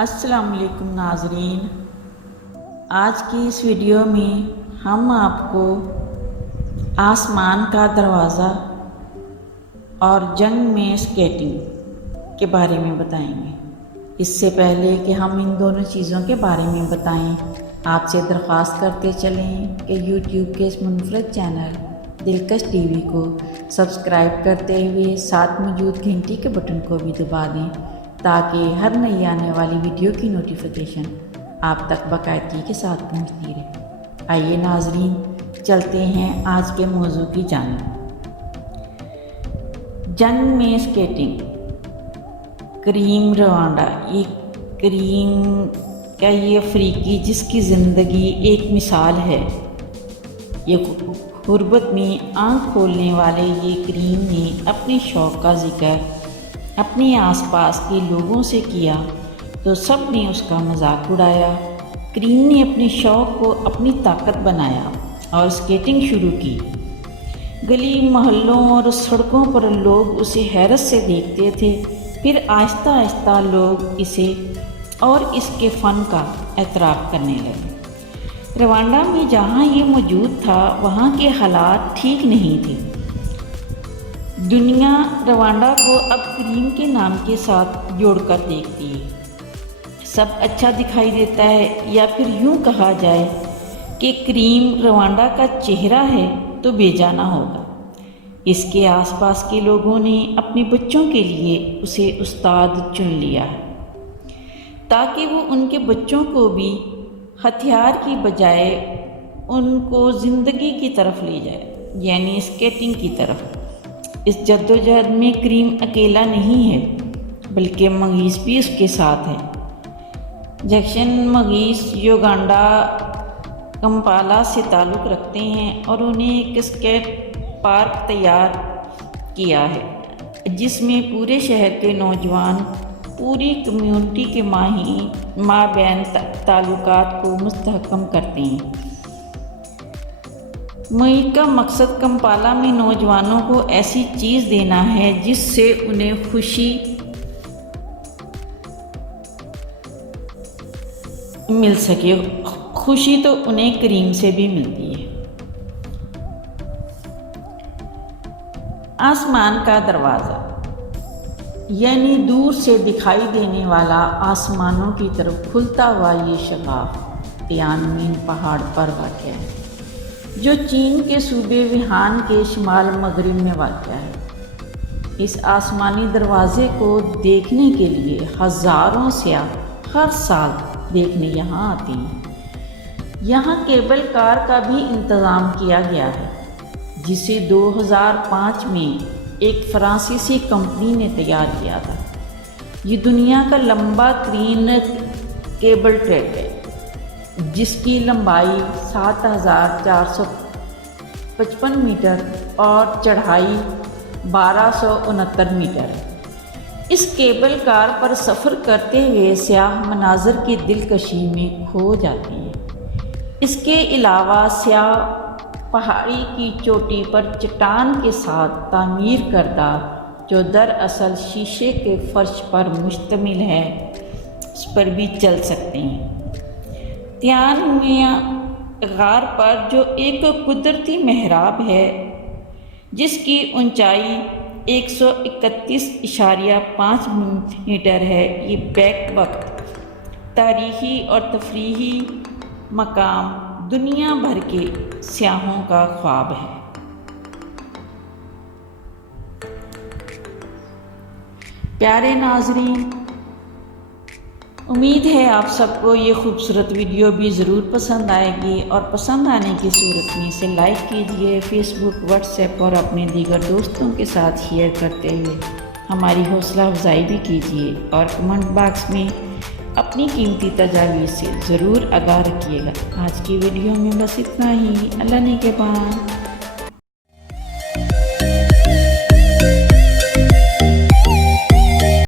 السلام علیکم ناظرین، آج کی اس ویڈیو میں ہم آپ کو آسمان کا دروازہ اور جنگ میں اسکیٹنگ کے بارے میں بتائیں گے۔ اس سے پہلے کہ ہم ان دونوں چیزوں کے بارے میں بتائیں، آپ سے درخواست کرتے چلیں کہ یوٹیوب کے اس منفرد چینل دلکش ٹی وی کو سبسکرائب کرتے ہوئے ساتھ موجود گھنٹی کے بٹن کو بھی دبا دیں تاکہ ہر نئی آنے والی ویڈیو کی نوٹیفیکیشن آپ تک باقاعدگی کے ساتھ پہنچتی رہے۔ آئیے ناظرین، چلتے ہیں آج کے موضوع کی جانب۔ جنگ میں اسکیٹنگ۔ کریم روانڈا، کریم کا یہ افریقی جس کی زندگی ایک مثال ہے، یہ غربت میں آنکھ کھولنے والے یہ کریم نے اپنے شوق کا ذکر اپنے آس پاس کے لوگوں سے کیا تو سب نے اس کا مذاق اڑایا۔ کریم نے اپنے شوق کو اپنی طاقت بنایا اور اسکیٹنگ شروع کی۔ گلی محلوں اور سڑکوں پر لوگ اسے حیرت سے دیکھتے تھے، پھر آہستہ آہستہ لوگ اسے اور اس کے فن کا اعتراف کرنے لگے۔ روانڈا میں جہاں یہ موجود تھا وہاں کے حالات ٹھیک نہیں تھے۔ دنیا روانڈا کو اب کریم کے نام کے ساتھ جوڑ کر دیکھتی ہے۔ سب اچھا دکھائی دیتا ہے، یا پھر یوں کہا جائے کہ کریم روانڈا کا چہرہ ہے تو بے جانا ہوگا۔ اس کے آس پاس کے لوگوں نے اپنے بچوں کے لیے اسے استاد چن لیا ہے تاکہ وہ ان کے بچوں کو بھی ہتھیار کی بجائے ان کو زندگی کی طرف لے جائے، یعنی اسکیٹنگ کی طرف۔ اس جدوجہد میں کریم اکیلا نہیں ہے بلکہ مغیث بھی اس کے ساتھ ہے۔ جیکسن مغیث یوگنڈا کمپالا سے تعلق رکھتے ہیں اور انہیں ایک اسکیٹ پارک تیار کیا ہے جس میں پورے شہر کے نوجوان پوری کمیونٹی کے مابین تعلقات کو مستحکم کرتے ہیں۔ مہم کا مقصد کمپالا میں نوجوانوں کو ایسی چیز دینا ہے جس سے انہیں خوشی مل سکے۔ خوشی تو انہیں کریم سے بھی ملتی ہے۔ آسمان کا دروازہ، یعنی دور سے دکھائی دینے والا آسمانوں کی طرف کھلتا ہوا یہ شگاف تیانمن پہاڑ پر واقع ہے جو چین کے صوبے ووہان کے شمال مغرب میں واقع ہے۔ اس آسمانی دروازے کو دیکھنے کے لیے ہزاروں سیاح ہر سال دیکھنے یہاں آتے ہیں۔ یہاں کیبل کار کا بھی انتظام کیا گیا ہے جسے 2005 میں ایک فرانسیسی کمپنی نے تیار کیا تھا۔ یہ دنیا کا لمبا ترین کیبل ٹریک ہے جس کی لمبائی 7455 میٹر اور چڑھائی 1269 میٹر ہے۔ اس کیبل کار پر سفر کرتے ہوئے سیاح مناظر کی دلکشی میں کھو جاتے ہیں۔ اس کے علاوہ سیاح پہاڑی کی چوٹی پر چٹان کے ساتھ تعمیر کردہ جو دراصل شیشے کے فرش پر مشتمل ہے اس پر بھی چل سکتے ہیں۔ تیانمن غار پر جو ایک قدرتی محراب ہے جس کی اونچائی 131.5 میٹر ہے، یہ بیک وقت تاریخی اور تفریحی مقام دنیا بھر کے سیاحوں کا خواب ہے۔ پیارے ناظرین، امید ہے آپ سب کو یہ خوبصورت ویڈیو بھی ضرور پسند آئے گی، اور پسند آنے کی صورت میں اسے لائک کیجیے، فیس بک، واٹس ایپ اور اپنے دیگر دوستوں کے ساتھ شیئر کرتے ہوئے ہماری حوصلہ افزائی بھی کیجیے، اور کمنٹ باکس میں اپنی قیمتی تجاویز سے ضرور آگاہ رکھیے گا۔ آج کی ویڈیو میں بس اتنا ہی۔ اللہ نگہبان۔